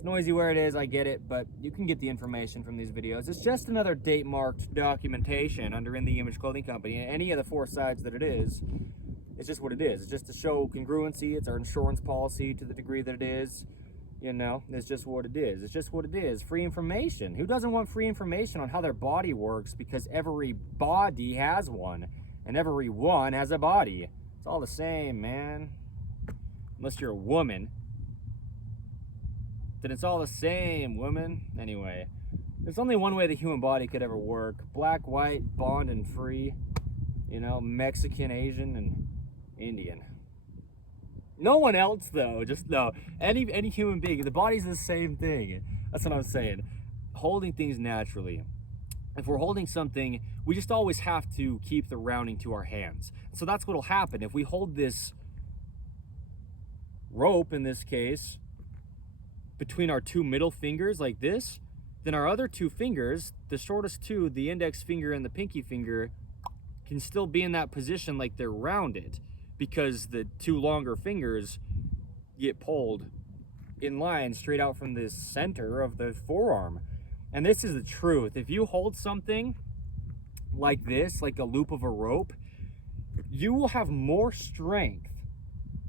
It's noisy where it is, I get it, but you can get the information from these videos. It's just another date-marked documentation under In the Image Clothing Company. And any of the 4 sides that it is, it's just what it is. It's just to show congruency. It's our insurance policy to the degree that it is. You know, it's just what it is. It's just what it is. Free information. Who doesn't want free information on how their body works? Because every body has one, and everyone has a body. It's all the same, man. Unless you're a woman, then it's all the same, woman. Anyway, there's only one way the human body could ever work. Black, white, bond, and free. You know, Mexican, Asian, and Indian. No one else, though. Just no. Any human being. The body's the same thing. That's what I'm saying. Holding things naturally. If we're holding something, we just always have to keep the rounding to our hands. So that's what'll happen. If we hold this rope, in this case, between our 2 middle fingers like this, then our other 2 fingers, the shortest 2, the index finger and the pinky finger, can still be in that position like they're rounded, because the 2 longer fingers get pulled in line straight out from the center of the forearm. And this is the truth. If you hold something like this, like a loop of a rope, you will have more strength,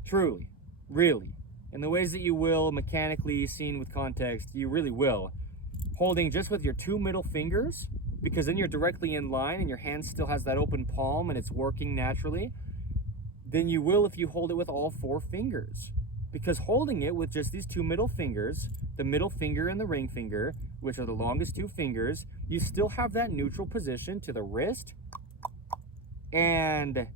truly, really, in the ways that you will mechanically, seen with context, you really will, holding just with your 2 middle fingers, because then you're directly in line and your hand still has that open palm and it's working naturally, than you will if you hold it with all 4 fingers. Because holding it with just these 2 middle fingers, the middle finger and the ring finger, which are the longest 2 fingers, you still have that neutral position to the wrist, and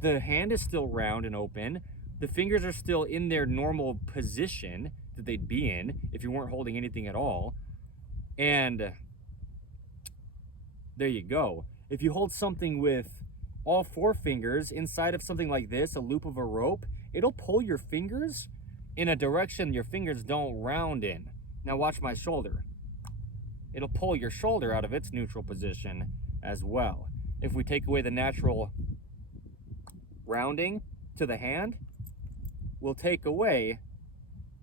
the hand is still round and open. The fingers are still in their normal position that they'd be in if you weren't holding anything at all. And there you go. If you hold something with all 4 fingers inside of something like this, a loop of a rope, it'll pull your fingers in a direction your fingers don't round in. Now watch my shoulder. It'll pull your shoulder out of its neutral position as well. If we take away the natural rounding to the hand, we'll take away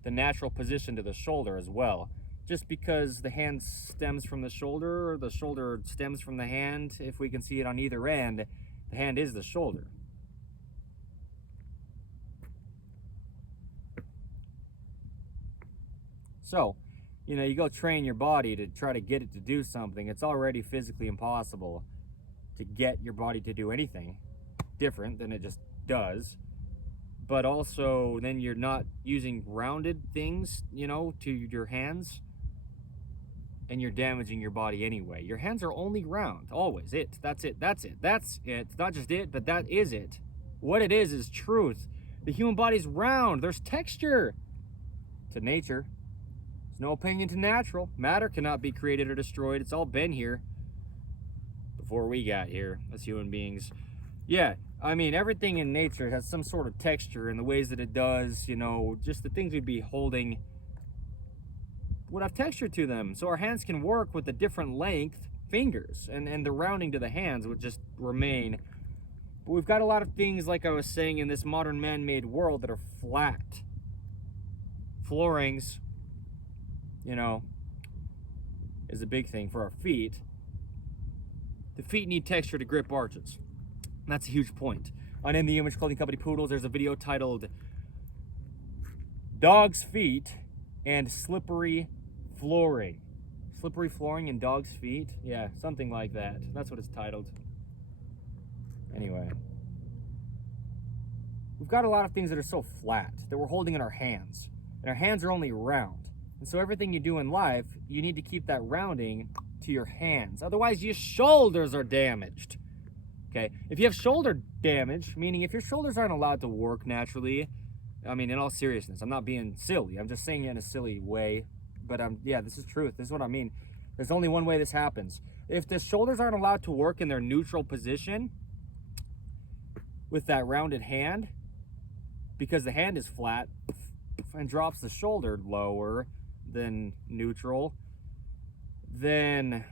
the natural position to the shoulder as well. Just because the hand stems from the shoulder, or the shoulder stems from the hand, if we can see it on either end, the hand is the shoulder. So, you know, you go train your body to try to get it to do something. It's already physically impossible to get your body to do anything different than it just does. But also, then you're not using rounded things, you know, to your hands, and you're damaging your body anyway. Your hands are only round, always. That's it. It's not just it, but that is it. What it is truth. The human body's round. There's texture to nature. There's no opinion to natural. Matter cannot be created or destroyed. It's all been here before we got here as human beings. Yeah, I mean, everything in nature has some sort of texture in the ways that it does, you know, just the things we'd be holding would have texture to them, so our hands can work with the different length fingers, and the rounding to the hands would just remain. But we've got a lot of things, like I was saying, in this modern man-made world that are flat. Floorings, you know, is a big thing for our feet. The feet need texture to grip arches. And that's a huge point. On In the Image Clothing Company Poodles, there's a video titled Dog's Feet and Slippery Flooring. Slippery flooring and dog's feet? Yeah, something like that. That's what it's titled. Anyway. We've got a lot of things that are so flat that we're holding in our hands. And our hands are only round. And so everything you do in life, you need to keep that rounding to your hands. Otherwise, your shoulders are damaged. Okay? If you have shoulder damage, meaning if your shoulders aren't allowed to work naturally, I mean, in all seriousness, I'm not being silly. I'm just saying it in a silly way. But yeah, this is truth. This is what I mean. There's only one way this happens. If the shoulders aren't allowed to work in their neutral position with that rounded hand, because the hand is flat and drops the shoulder lower than neutral, then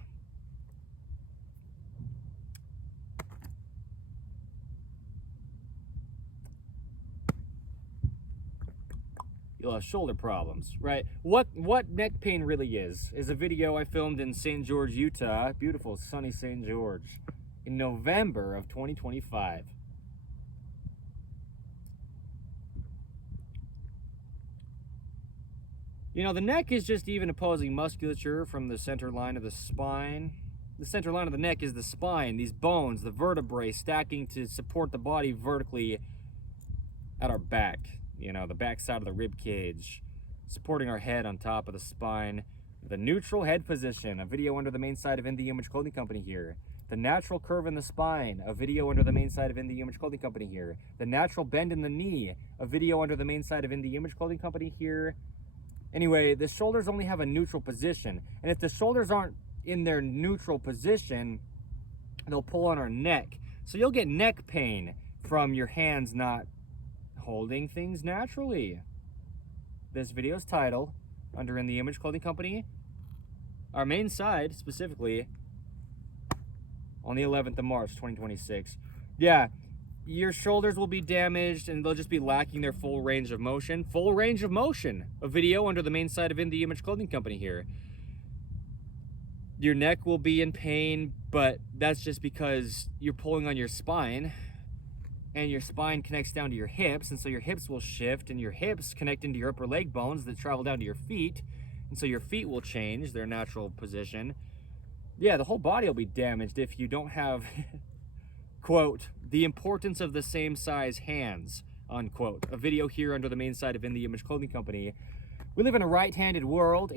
you'll have shoulder problems, right? What neck pain really is a video I filmed in St. George, Utah, beautiful sunny St. George, in November of 2025. You know, the neck is just even opposing musculature from the center line of the spine. The center line of the neck is the spine, these bones, the vertebrae stacking to support the body vertically at our back. You know, the back side of the rib cage, supporting our head on top of the spine. The neutral head position, a video under the main side of In The Image Clothing Company here. The natural curve in the spine, a video under the main side of In The Image Clothing Company here. The natural bend in the knee, a video under the main side of In The Image Clothing Company here. Anyway, the shoulders only have a neutral position. And if the shoulders aren't in their neutral position, they'll pull on our neck. So you'll get neck pain from your hands not holding things naturally. This video is titled, under In The Image Clothing Company, our main side specifically, on the 11th of March, 2026. Yeah, your shoulders will be damaged and they'll just be lacking their full range of motion. Full range of motion. A video under the main side of In The Image Clothing Company here. Your neck will be in pain, but that's just because you're pulling on your spine, and your spine connects down to your hips, and so your hips will shift, and your hips connect into your upper leg bones that travel down to your feet, and so your feet will change their natural position. Yeah, the whole body will be damaged if you don't have quote, the importance of the same size hands, unquote. A video here under the main side of In The Image Clothing Company. We live in a right-handed world.